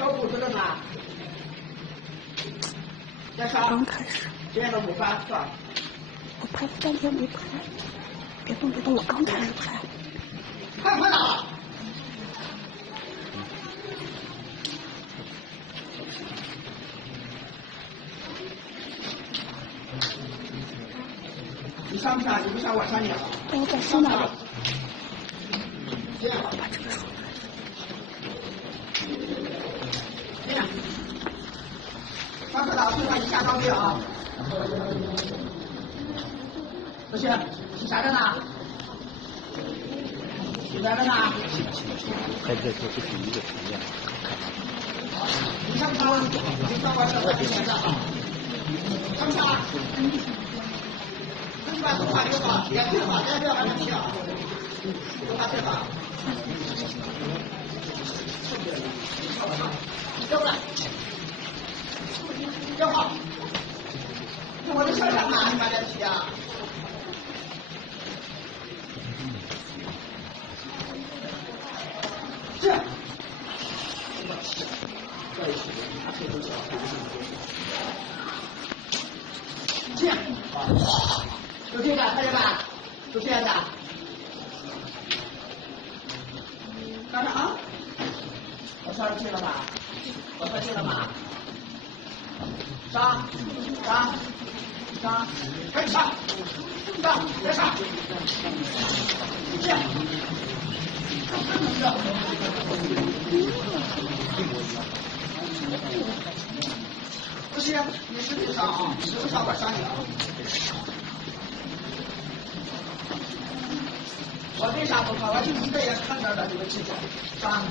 小步子了吗？刚开始。这样都不拍，是吧？我拍了半天没拍，别动别动，我刚开始拍。看不看到？你上不上？你不上，我上你了。我在上哪里？这样，把这个手拿。这样。上课老师让你下高地啊！不行，你下着呢？你在这呢？还在说这是一个实验。你上不上？你上我上我今天上啊？上不上？你把头发留吧，别剃了，别把它剃了，头发剃吧。要不然，要不，我的小干嘛？你把这剃啊？这样，这样，就这个，看见吧？就这样的。干啥啊？我上去了吧？我上去了吧？上，上，上，赶紧上，上，再上，这样。不是，你是不上啊？你不上我上你了。我为啥不上？我就一个也看着了这个技巧，上。